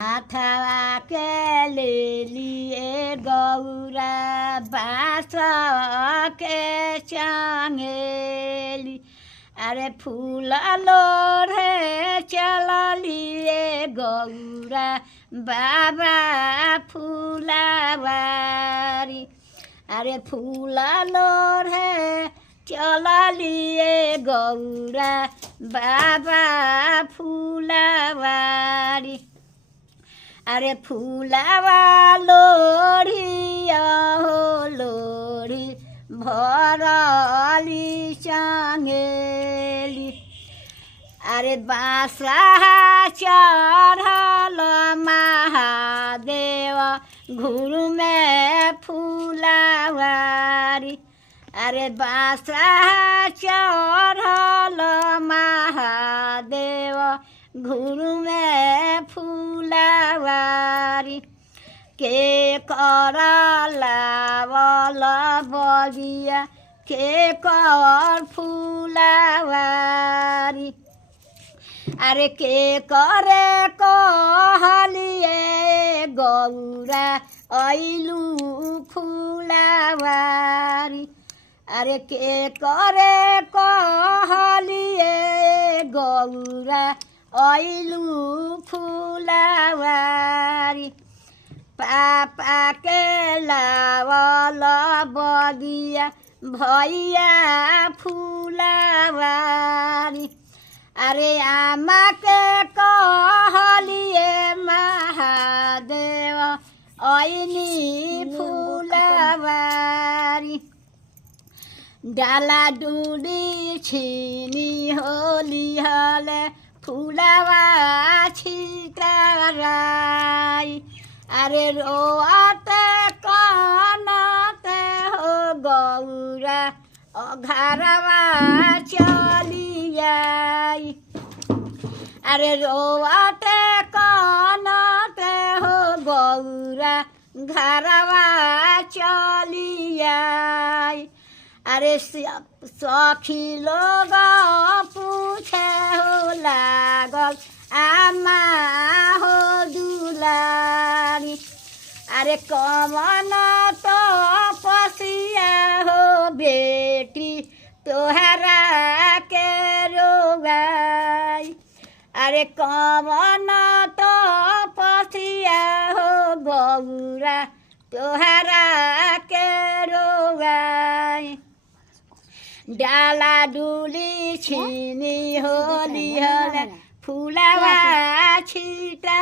हाथवा के ले लिए गौरा बाँस के चंगेली। अरे फूल लोढ़े चल लिए गौरा बाबा फूलवारी। अरे फूल लोढ़े चल लिए गौरा बाबा फूलवारी। अरे फूलवा लोढ़िया हो लोढ़ी भरली चंगेली। अरे बाँसा चढ़ल महादेव घुरु में फूलवारी। अरे बाँसा चढ़ल महादेव घुरु में फूलवारी। के कर लावल बगिया के कर फूलवारी। अरे के करे कहलिए गौरा अइलू फूलवारी। अरे के करे कहलिए गौरा अइलू फूलवारी। पापा के लावल बगिया भैया फूलवारी। अरे आमा के कहलिए महादेव अइनी फूलवारी। डाला डूली छीनी होली हले फूलवा छितराई। अरे रोआते कानते हो गौरा घरवा चली आई। अरे रोआते कानते हो गौरा घरवा चली आई। अरे सखी लोग पूछे हो लागल आमा हो दुलारी। अरे कमन तो पसिया हो बेटी तोहरा के रोगाई। अरे कमन तो पसिया हो गौरा तोहरा के रोगाई। डाला डुली छीनी होली हले फूलवा छिटा।